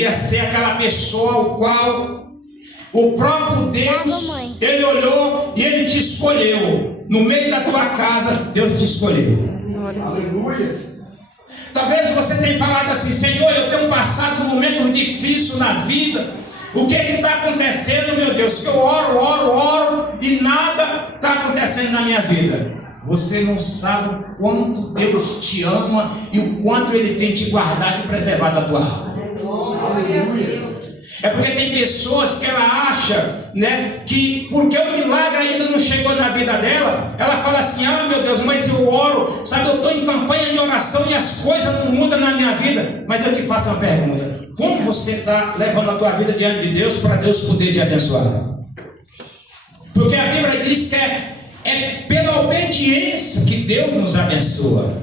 ia ser aquela pessoa ao qual o próprio Deus, Ele olhou e Ele te escolheu. No meio da tua casa, Deus te escolheu. Aleluia. Talvez você tenha falado assim: Senhor, eu tenho passado um momento difícil na vida. O que está acontecendo, meu Deus? Que eu oro e nada está acontecendo na minha vida. Você não sabe o quanto Deus te ama e o quanto Ele tem te guardado e preservado a tua alma. É porque tem pessoas que ela acha, né, que porque o milagre ainda não chegou na vida dela, ela fala assim: ah, meu Deus, mas eu oro, sabe, eu estou em campanha de oração e as coisas não mudam na minha vida. Mas eu te faço uma pergunta: como você está levando a tua vida diante de Deus para Deus poder te abençoar? Porque a Bíblia diz que é pela obediência que Deus nos abençoa.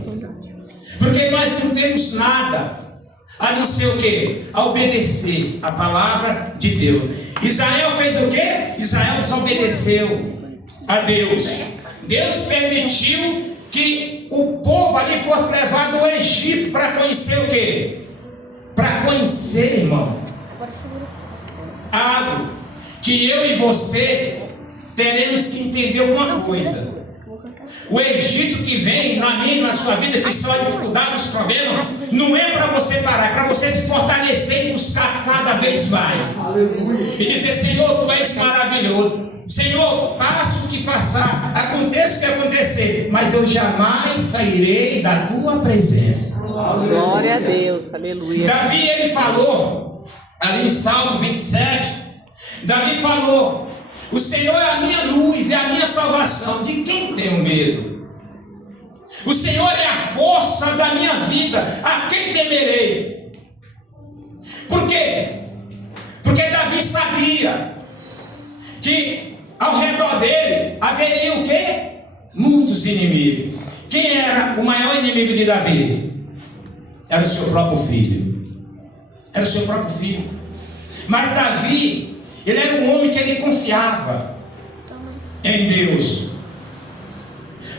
Porque nós não temos nada a não ser o quê? A obedecer a palavra de Deus. Israel fez o quê? Israel desobedeceu a Deus. Deus permitiu que o povo ali fosse levado ao Egito para conhecer o quê? Para conhecer, irmão, algo que eu e você teremos que entender uma coisa. O Egito que vem na minha e na sua vida, que só dificuldades, problemas, não é para você parar, é para você se fortalecer e buscar cada vez mais. Aleluia. E dizer: Senhor, Tu és maravilhoso. Senhor, passe o que passar, aconteça o que acontecer, mas eu jamais sairei da Tua presença. Glória a Deus, aleluia. Davi, ele falou, ali em Salmo 27, Davi falou: o Senhor é a minha luz e a minha salvação, de quem tenho medo? O Senhor é a força da minha vida, a quem temerei? Por quê? Porque Davi sabia que ao redor dele haveria o quê? Muitos inimigos. Quem era o maior inimigo de Davi? Era o seu próprio filho. Era o seu próprio filho. Mas Davi, ele era um homem que ele confiava em Deus.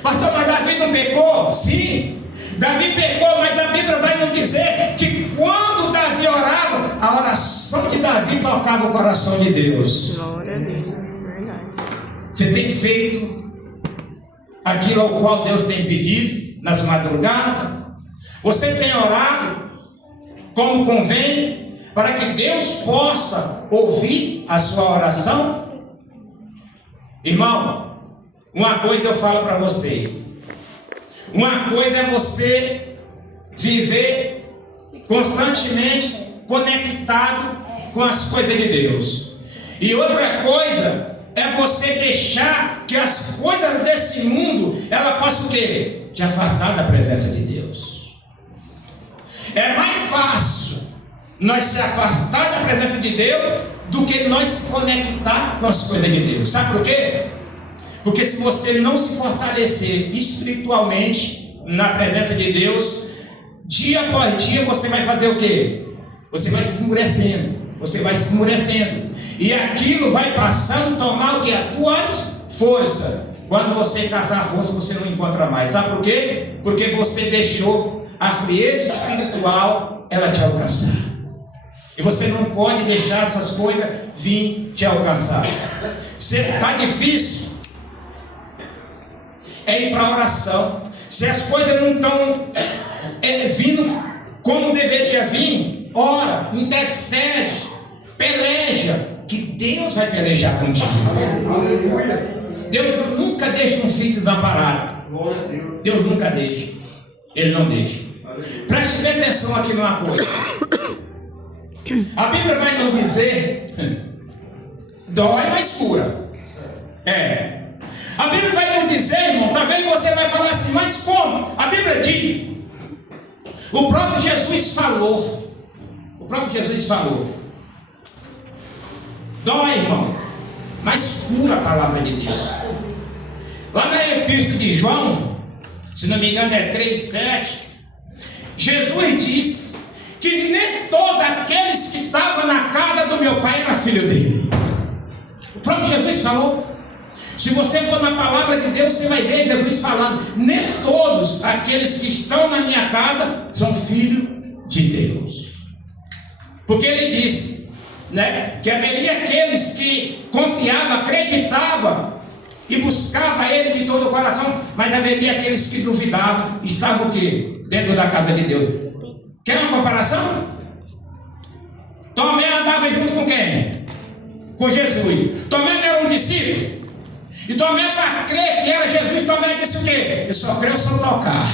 Pastor, mas Davi não pecou? Sim, Davi pecou, mas a Bíblia vai nos dizer que quando Davi orava, a oração de Davi tocava o coração de Deus. Glória a Deus, verdade. Você tem feito aquilo ao qual Deus tem pedido nas madrugadas? Você tem orado como convém para que Deus possa ouvir a sua oração? Irmão, uma coisa eu falo para vocês: uma coisa é você viver constantemente conectado com as coisas de Deus, e outra coisa é você deixar que as coisas desse mundo ela possam o quê? Te afastar da presença de Deus. É mais fácil nós se afastar da presença de Deus do que nós se conectar com as coisas de Deus. Sabe por quê? Porque se você não se fortalecer espiritualmente na presença de Deus, dia após dia você vai fazer o quê? Você vai se esmurecendo, você vai se esmurecendo, e aquilo vai passando a tomar o que? As tuas forças. Quando você caçar a força, você não encontra mais. Sabe por quê? Porque você deixou a frieza espiritual ela te alcançar. E você não pode deixar essas coisas vir te alcançar. Se está difícil, é ir para a oração. Se as coisas não estão vindo como deveria vir, ora, intercede, peleja, que Deus vai pelejar contigo. Aleluia. Deus nunca deixa um filho desamparado. Glória a Deus. Deus nunca deixa. Ele não deixa. Preste bem atenção aqui numa coisa. A Bíblia vai nos dizer: dói, mas cura. A Bíblia vai nos dizer, irmão, talvez você vai falar assim: mas como? A Bíblia diz, o próprio Jesus falou. O próprio Jesus falou: dói, irmão, mas cura a palavra de Deus. Lá na Epístola de João, se não me engano é 3,7, Jesus disse que nem todos aqueles que estavam na casa do meu pai eram filho dele. O próprio Jesus falou. Se você for na palavra de Deus, você vai ver Jesus falando: nem todos aqueles que estão na minha casa são filhos de Deus. Porque ele disse, né, que haveria aqueles que confiavam, acreditavam e buscavam ele de todo o coração, mas haveria aqueles que duvidavam e estavam o quê? Dentro da casa de Deus. Quer uma comparação? Tomé andava junto com quem? Com Jesus. Tomé não era um discípulo? E Tomé, para crer que era Jesus, Tomé disse o quê? Eu só creio se eu tocar.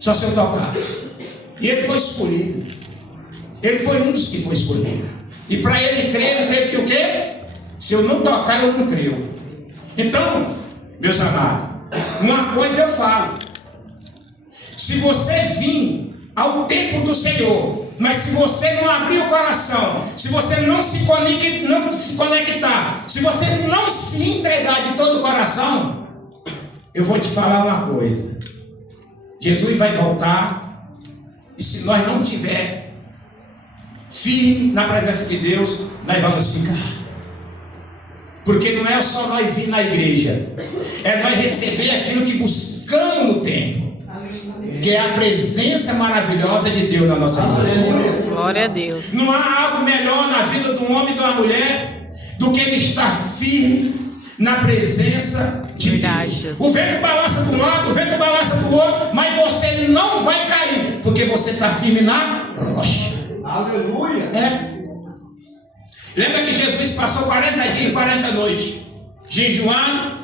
Só se eu tocar. E ele foi escolhido. Ele foi um dos que foi escolhido. E para ele crer, ele teve que o quê? Se eu não tocar, eu não creio. Então, meus amados, uma coisa eu falo. Se você vir ao templo do Senhor, mas se você não abrir o coração, se você não se conectar, se você não se entregar de todo o coração, eu vou te falar uma coisa. Jesus vai voltar, e se nós não tiver firme na presença de Deus, nós vamos ficar. Porque não é só nós vir na igreja, é nós receber aquilo que buscamos no templo, que é a presença maravilhosa de Deus na nossa vida. Glória a Deus. Não há algo melhor na vida do homem e da mulher do que ele estar firme na presença de Deus. O vento balança de um lado, o vento balança do outro, mas você não vai cair, porque você está firme na rocha. Aleluia! É. Lembra que Jesus passou 40 dias e 40 noites jejuando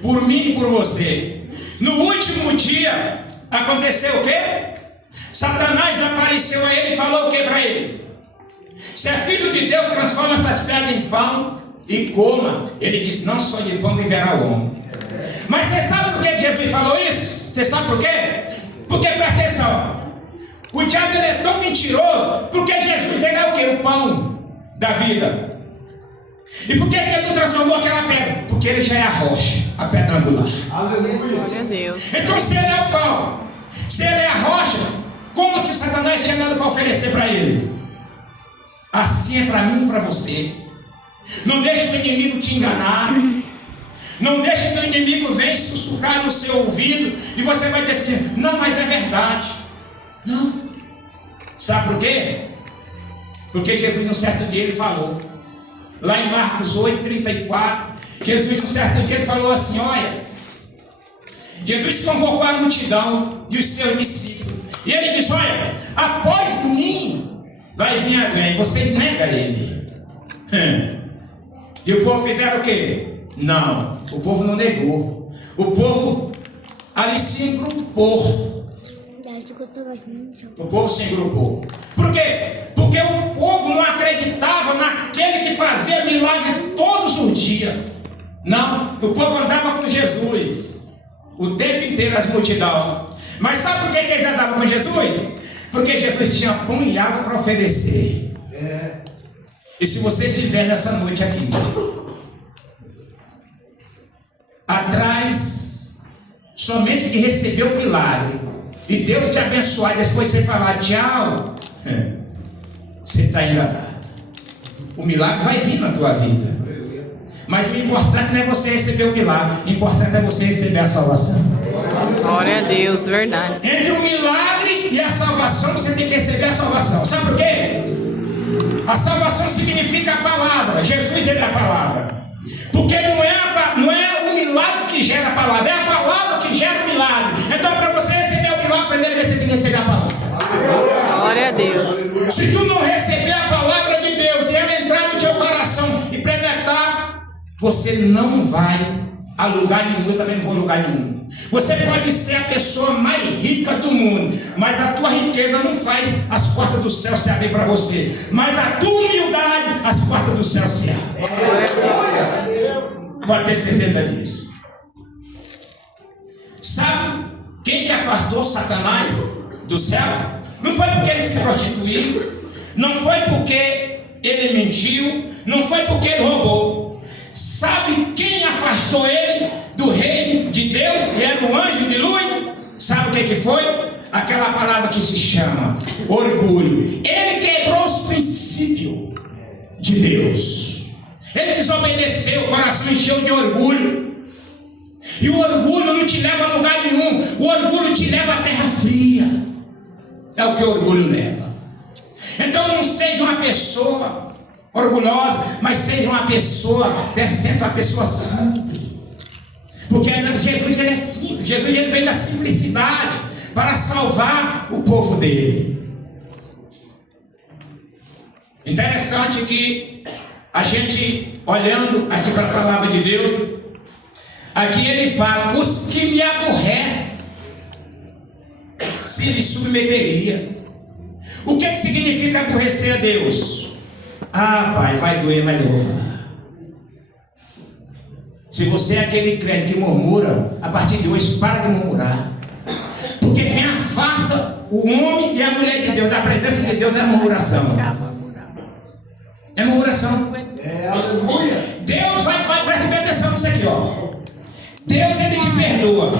por mim e por você. No último dia aconteceu o quê? Satanás apareceu a ele e falou o que para ele? Se é filho de Deus, transforma essas pedras em pão e coma. Ele disse, não só de pão viverá o homem. Mas você sabe por que Jesus falou isso? Você sabe por quê? Porque, presta atenção, o diabo ele é tão mentiroso, porque Jesus ele é o quê? O pão da vida. E por que ele não transformou aquela pedra? Porque ele já é a rocha, a pedra angular. Aleluia! Glória a Deus. Então se ele é o pão, se ele é a rocha, como que Satanás tinha nada para oferecer para ele? Assim é para mim e para você. Não deixe o inimigo te enganar. Não deixe que o inimigo venha sussurrar no seu ouvido e você vai dizer assim, não, mas é verdade. Não. Sabe por quê? Porque Jesus um certo dia ele falou, lá em Marcos 8:34, Jesus um certo dia ele falou assim, olha, Jesus convocou a multidão e os seus discípulos, e ele disse, olha, após mim vai vir alguém, vocês negam ele. E o povo fizeram o quê? Não, o povo não negou, o povo ali se engrupou. O povo se engrupou. Por quê? Porque o povo não acreditava naquele que fazia milagre todos os dias. Não, o povo andava com Jesus o tempo inteiro, as multidões. Mas sabe por que eles andavam com Jesus? Porque Jesus tinha pão e água para oferecer. E se você estiver nessa noite aqui, atrás somente de receber o milagre e Deus te abençoar, depois você falar tchau, você está enganado. O milagre vai vir na tua vida, mas o importante não é você receber o milagre, o importante é você receber a salvação. Glória a Deus, verdade. Entre o milagre e a salvação, você tem que receber a salvação. Sabe por quê? A salvação significa a palavra. Jesus é a palavra. Porque não é o milagre que gera a palavra, é a palavra que gera o milagre. Então, para você receber o milagre, primeiro você tem que receber a palavra. Glória a Deus. Se tu não receber a palavra de Deus e ela entrar no teu coração e penetrar, você não vai a lugar nenhum, eu também não vou a lugar nenhum. Você pode ser a pessoa mais rica do mundo, mas a tua riqueza não faz as portas do céu se abrir para você. Mas a tua humildade, as portas do céu se abrem. Pode ter certeza disso. Sabe quem que afastou Satanás do céu? Não foi porque ele se prostituiu, não foi porque ele mentiu, não foi porque ele roubou. Sabe quem afastou ele do reino de Deus? E era o anjo de luz? Sabe o que foi? Aquela palavra que se chama orgulho. Ele quebrou os princípios de Deus. Ele desobedeceu, o coração encheu de orgulho. E o orgulho não te leva a lugar nenhum. O orgulho te leva à terra fria. É o que o orgulho leva. Então não seja uma pessoa orgulhosa, mas seja uma pessoa decente, uma pessoa simples. Porque Jesus ele é simples, Jesus ele veio da simplicidade para salvar o povo dele. Interessante que a gente, olhando aqui para a palavra de Deus, aqui ele fala: os que me aborrecem se lhe submeteria. O que significa aborrecer a Deus? Ah, pai, vai doer, mas eu vou falar. Se você é aquele crente que murmura, a partir de hoje para de murmurar. Porque quem afasta o homem e a mulher de Deus da presença de Deus é a murmuração. É murmuração. Aleluia. Deus vai prestar atenção nisso aqui, ó. Deus ele te perdoa.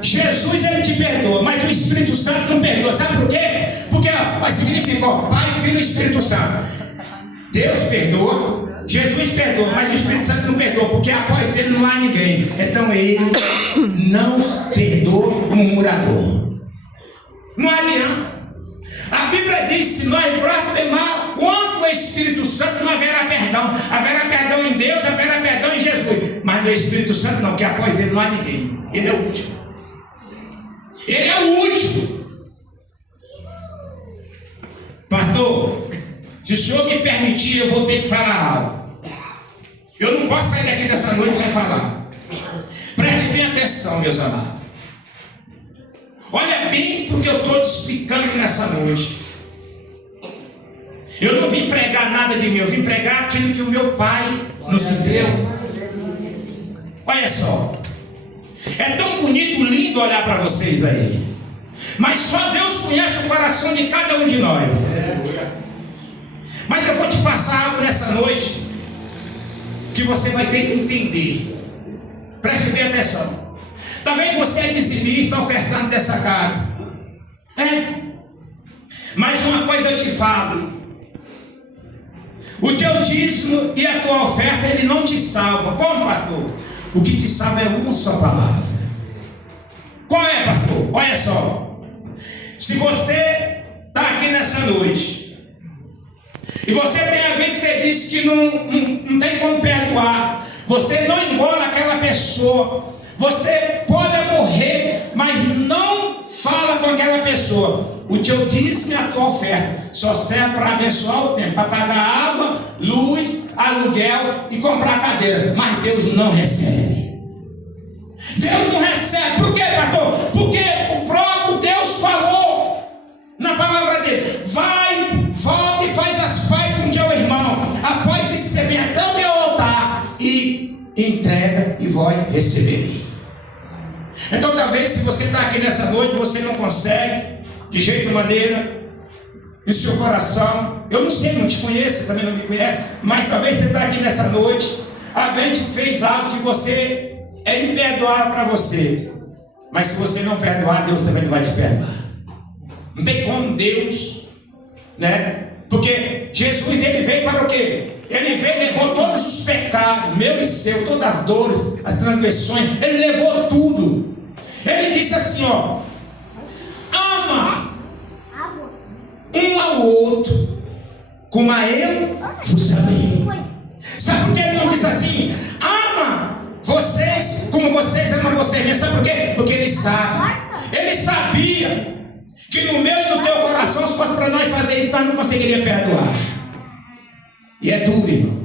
Jesus ele te perdoa, mas o Espírito Santo não perdoa. Sabe por quê? Porque ó, significa ó, Pai, Filho e Espírito Santo. Deus perdoa, Jesus perdoa, mas o Espírito Santo não perdoa, porque após ele não há ninguém. Então ele não perdoa o murmurador. Não adianta. A Bíblia diz: se nós blasfemar contra o Espírito Santo, não haverá perdão. Haverá perdão em Deus, haverá perdão em Jesus. Mas no Espírito Santo não, que após ele não há ninguém. Ele é o último. Ele é o último. Pastor, se o senhor me permitir, eu vou ter que falar algo. Eu não posso sair daqui dessa noite sem falar. Preste bem atenção, meus amados. Olha bem porque eu estou te explicando nessa noite. Eu não vim pregar nada de mim, eu vim pregar aquilo que o meu Pai nos deu. Olha só. É tão bonito, lindo olhar para vocês aí. Mas só Deus conhece o coração de cada um de nós. Mas eu vou te passar algo nessa noite que você vai ter que entender. Preste bem atenção. Talvez você é dizimista ofertando dessa casa. Mas uma coisa eu te falo. O teu dízimo e a tua oferta, ele não te salva. Como, pastor? O que te salva é uma só palavra. Qual é, pastor? Olha só. Se você está aqui nessa noite e você tem alguém que você disse que não tem como perdoar, você não engola aquela pessoa, você pode morrer, mas não fala com aquela pessoa. O teu dízimo e a tua oferta só serve para abençoar o tempo, para pagar água, luz, aluguel e comprar cadeira. Mas Deus não recebe. Deus não recebe. Por quê, pastor? Porque o próprio Deus falou na palavra dele: vai, volta e faz as pazes com o teu irmão. Após isso você vem até o meu altar e entrega e vai receber. Então talvez se você está aqui nessa noite, você não consegue de jeito ou maneira, em seu coração, eu não sei, não te conheço, também não me conhece, mas talvez você está aqui nessa noite, alguém te fez algo que você é imperdoável para você, mas se você não perdoar, Deus também não vai te perdoar. Não tem como Deus, né? Porque Jesus ele veio para o quê? Ele veio e levou todos os pecados, meu e seu, todas as dores, as transgressões, ele levou tudo. Ele disse assim, ó: ama um ao outro como a eu vos amei. Sabe por que ele não disse assim? Ama vocês como vocês amam vocês mesmos. Sabe por quê? Porque ele sabe. Ele sabia que no meu e no teu coração, se fosse para nós fazer isso, nós não conseguiríamos perdoar. E é duro, irmão.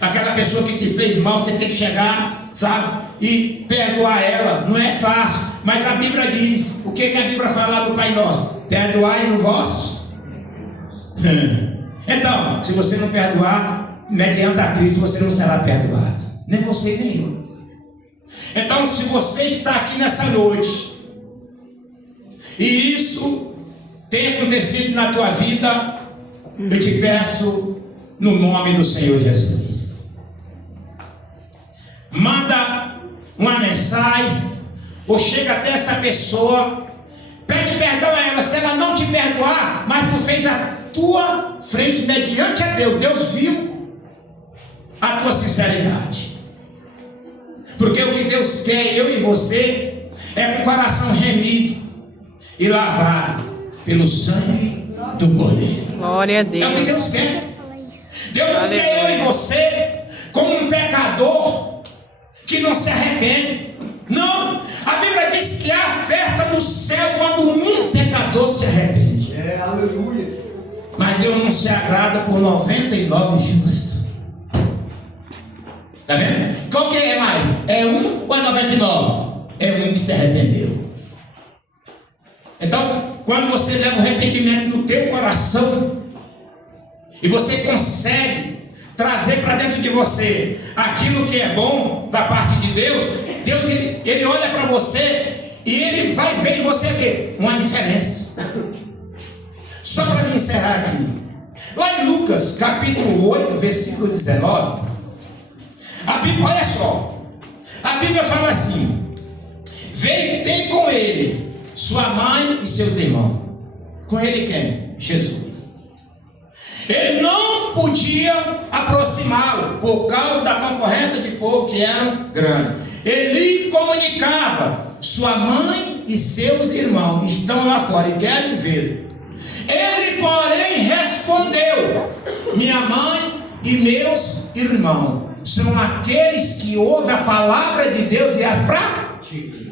Aquela pessoa que te fez mal, você tem que chegar, sabe, e perdoar ela. Não é fácil, mas a Bíblia diz, o que a Bíblia fala do Pai Nosso? Perdoai os vossos. Então, se você não perdoar, mediante a Cristo, você não será perdoado. Nem você, nem eu. Então, se você está aqui nessa noite, e isso tem acontecido na tua vida, eu te peço, no nome do Senhor Jesus, manda uma mensagem, ou chega até essa pessoa, pede perdão a ela. Se ela não te perdoar, mas tu fez a tua frente mediante a Deus, Deus viu a tua sinceridade. Porque o que Deus quer, eu e você, é com o coração remido e lavado pelo sangue do Cordeiro. Glória a É o que Deus. Deus quer. Deus não quer eu e você como um pecador que não se arrepende. Não. A Bíblia diz que há festa no céu quando um pecador se arrepende. Aleluia. Mas Deus não se agrada por 99 justos. Está vendo? Qual que é mais? É um ou é 99? É um que se arrependeu. Então, quando você leva o arrependimento no teu coração e você consegue trazer para dentro de você aquilo que é bom da parte de Deus, Deus ele olha para você e ele vai ver em você aqui uma diferença. Só para me encerrar aqui, lá em Lucas capítulo 8, versículo 19, a Bíblia, olha só, a Bíblia fala assim: veio ter com ele sua mãe e seus irmãos. Com ele quem? Jesus. Ele não podia aproximá-lo por causa da concorrência de povo que eram grandes. Ele comunicava: sua mãe e seus irmãos estão lá fora e querem vê-lo. Ele, porém, respondeu: minha mãe e meus irmãos são aqueles que ouvem a palavra de Deus e as praticam.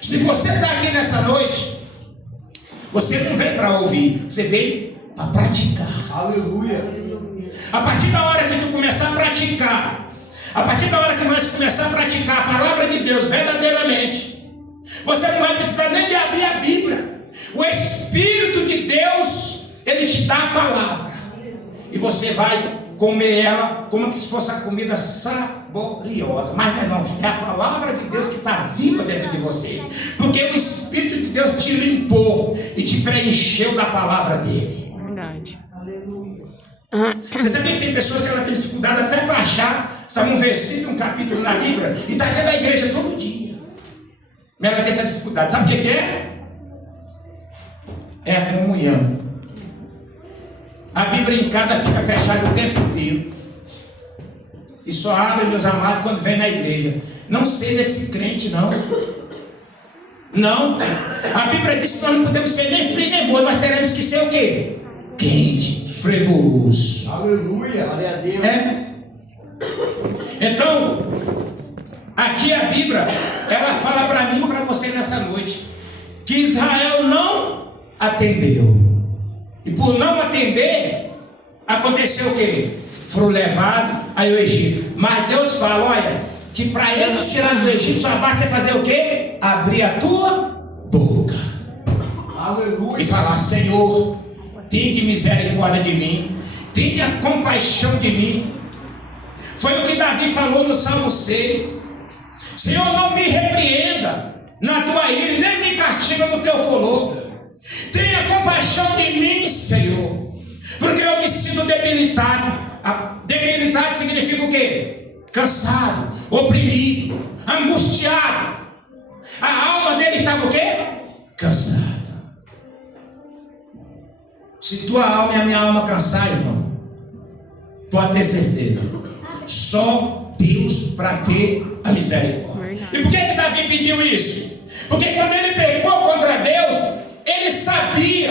Se você está aqui nessa noite, você não veio para ouvir, você veio para praticar. Aleluia. A partir da hora que tu começar a praticar, a partir da hora que nós começar a praticar a palavra de Deus verdadeiramente, você não vai precisar nem de abrir a Bíblia. O Espírito de Deus, ele te dá a palavra e você vai comer ela como se fosse a comida saboriosa. Mas não, é a palavra de Deus que está viva dentro de você, porque o Espírito de Deus te limpou e te preencheu da palavra dele. Verdade. Você sabia que tem pessoas que ela tem dificuldade até para achar, sabe, um versículo, um capítulo na Bíblia, e está dentro da igreja todo dia, mas ela tem essa dificuldade. Sabe o que é? É a comunhão. A Bíblia em casa fica fechada o tempo inteiro. E só abre, meus amados, quando vem na igreja. Não seja esse crente, não. Não. A Bíblia diz que nós não podemos ser nem frio nem bom. Nós teremos que ser o quê? Quente, fervoroso. Aleluia. Glória a Deus. É. Então, aqui a Bíblia, ela fala para mim e para você nessa noite que Israel não atendeu. E por não atender, aconteceu o quê? Foram levados ao Egito. Mas Deus fala: olha, que para ele tirar do Egito, só basta você fazer o quê? Abrir a tua boca. Aleluia. E falar: Senhor, tenha misericórdia de mim, tenha compaixão de mim. Foi o que Davi falou no Salmo 6. Senhor, não me repreenda na tua ira, nem me castiga no teu furor. Tenha compaixão de mim, Senhor, porque eu me sinto debilitado. Debilitado significa o quê? Cansado, oprimido, angustiado. A alma dele estava o quê? Cansada. Se tua alma e a minha alma cansar, irmão, pode ter certeza, só Deus para ter a misericórdia. Verdade. E por que Davi pediu isso? Porque quando ele pecou contra Deus, ele sabia